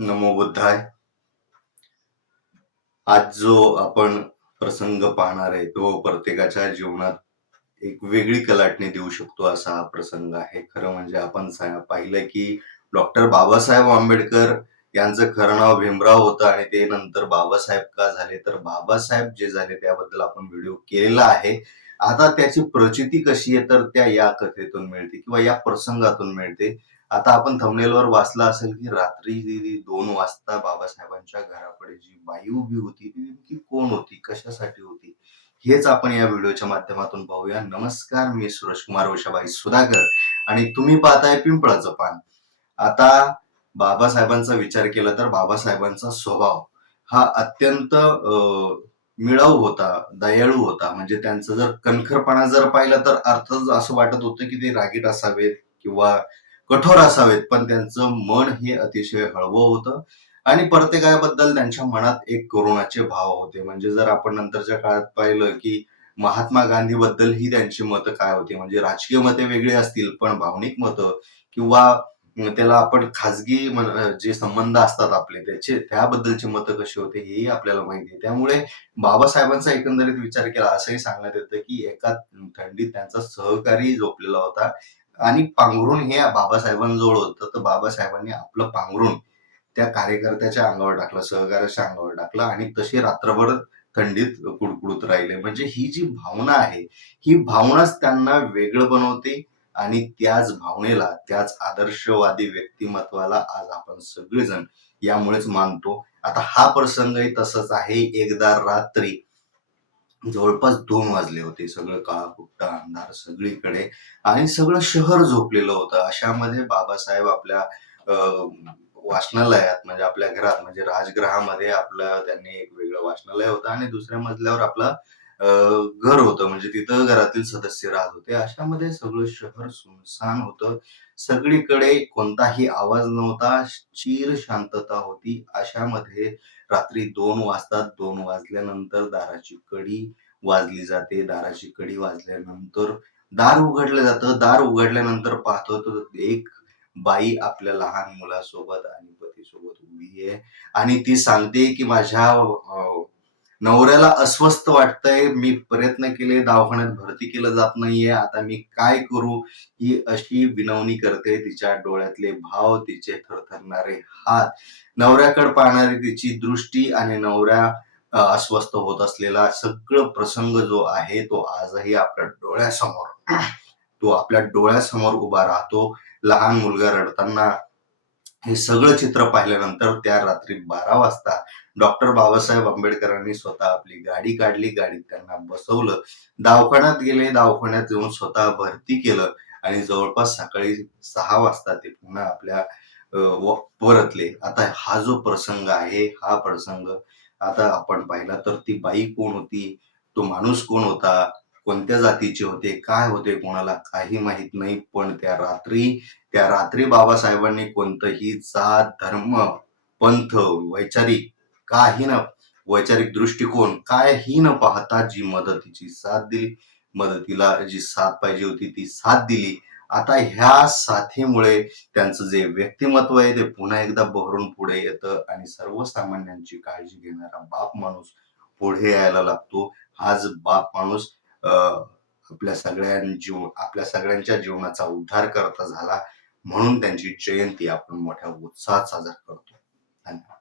नमो बुद्धाय. आज जो आपण प्रसंग पाहणार आहे तो प्रत्येकाच्या जीवनात एक वेगळी कलाटणी देऊ शकतो असा हा प्रसंग आहे. खरं म्हणजे आपण पाहिलं की डॉक्टर बाबासाहेब आंबेडकर यांचं खरं नाव भीमराव होतं आणि ते नंतर बाबासाहेब का झाले? तर बाबासाहेब जे झाले त्याबद्दल आपण व्हिडिओ केलेला आहे. आता त्याची प्रचिती कशी आहे तर त्या या कथेतून मिळते किंवा या प्रसंगातून मिळते. आता आपण थंबनेलवर वाचला असेल की रात्री दोन वाजता बाबासाहेबांच्या घराकडे जी बाई उभी होती ती नेमकी कोण होती? कशासाठी होती? हेच आपण या व्हिडिओच्या माध्यमातून पाहूया. नमस्कार मी सुरेश कुमार वैशाबाई सुधाकर आणि तुम्ही पाहताय पिंपळाचं पान. आता बाबासाहेबांचा विचार केला तर बाबासाहेबांचा स्वभाव हा अत्यंत मिळाऊ होता दयाळू होता. म्हणजे त्यांचं जर कणखरपणा जर पाहिलं तर अर्थ असं वाटत होतं की ते रागीट असावेत किंवा कठोर असावेत पण त्यांचं मन हे अतिशय हळवं होतं. आणि प्रत्येकाबद्दल त्यांच्या मनात एक करुणाचे भाव होते. म्हणजे जर आपण नंतरच्या काळात पाहिलं की महात्मा गांधी बद्दल ही त्यांची मतं काय होती? म्हणजे राजकीय मते वेगळी असतील पण भावनिक मतं किंवा त्याला आपण खाजगी जे संबंध असतात आपले त्याचे त्याबद्दलची मतं कशी होते हेही आपल्याला माहिती आहे. त्यामुळे बाबासाहेबांचा एकंदरीत विचार केला असंही सांगण्यात येतं की एका थंडीत त्यांचा सहकारी झोपलेला होता. आणि पांघरून हे बाबासाहेबांजवळ होतं. तर बाबासाहेबांनी आपलं पांघरून त्या कार्यकर्त्याच्या अंगावर टाकलं सहकार्याच्या अंगावर टाकलं आणि तसे रात्रभर थंडीत कुडकुडत राहिले. म्हणजे ही जी भावना आहे ही भावनाच त्यांना वेगळं बनवते आणि त्याच भावनेला त्याच आदर्शवादी व्यक्तिमत्वाला आज आपण सगळेजण यामुळेच मानतो. आता हा प्रसंगही तसंच आहे. एकदा रात्री जवळपास दोन वाजले होते. सगळं काळ कुट्टा अंधार सगळीकडे आणि सगळं शहर झोपलेलं होतं. अशामध्ये बाबासाहेब आपल्या अं, वाचनालयात म्हणजे आपल्या घरात म्हणजे राजगृहामध्ये आपलं त्यांनी एक वेगळं वाचनालय होतं आणि दुसऱ्या मजल्यावर आपला अं, घर होतं. म्हणजे तिथं घरातील सदस्य राहत होते. अशामध्ये सगळं शहर सुनसान होतं. सगळीकडे कोणताही आवाज नव्हता. चीर शांतता होती. अशामध्ये रात्री दोन वाजतात दोन वाजल्यानंतर दाराची कडी वाजली जाते. दाराची कडी वाजल्यानंतर दार उघडलं जातं. दार उघडल्यानंतर पाहतो तर एक बाई आपल्या लहान मुलासोबत आणि पतीसोबत उभी आहे. आणि ती सांगते की माझ्या नवऱ्याला अस्वस्थ वाटतंय मी प्रयत्न केले दवाखान्यात भरती केलं जात नाहीये. आता मी काय करू? ही अशी विनवणी करते तिच्या डोळ्यातले भाव तिचे थरथरणारे हात. नवऱ्याकडे पाहणारी तिची दृष्टी आणि नवऱ्या अस्वस्थ होत असलेला सगळं प्रसंग जो आहे तो आजही आपल्या डोळ्यासमोर. तो आपल्या डोळ्यासमोर उभा राहतो. लहान मुलगा रडताना हे सगळं चित्र पाहिल्यानंतर त्या रात्री बारा वाजता डॉक्टर बाबासाहेब आंबेडकरांनी स्वतः आपली गाडी काढली गाडीत त्यांना बसवलं. दवाखान्यात गेले दवाखान्यात जाऊन स्वतः भरती केलं आणि जवळपास सकाळी सहा वाजता ते पुन्हा आपल्या व- परतले. आता हा जो प्रसंग आहे हा प्रसंग आता आपण पाहिला तर ती बाई कोण होती? तो माणूस कोण होता? कोणत्या जातीचे होते काय होते कोणाला काही माहीत नाही पण त्या रात्री त्या रात्री बाबासाहेबांनी कोणतंही जात धर्म पंथ वैचारिक काही न वैचारिक दृष्टिकोन काही न पाहता जी मदतीची साथ दिली मदतीला जी साथ पाहिजे होती ती साथ दिली. आता ह्या साथीमुळे त्यांचं जे व्यक्तिमत्व आहे ते पुन्हा एकदा बहरून पुढे येतं आणि सर्वसामान्यांची काळजी घेणारा बाप माणूस पुढे यायला लागतो. हाच बाप माणूस अ आपल्या सगळ्यां जीव आपल्या सगळ्यांच्या जीवनाचा उद्धार करता झाला म्हणून त्यांची जयंती आपण मोठ्या उत्साहात साजरा करतो. धन्यवाद.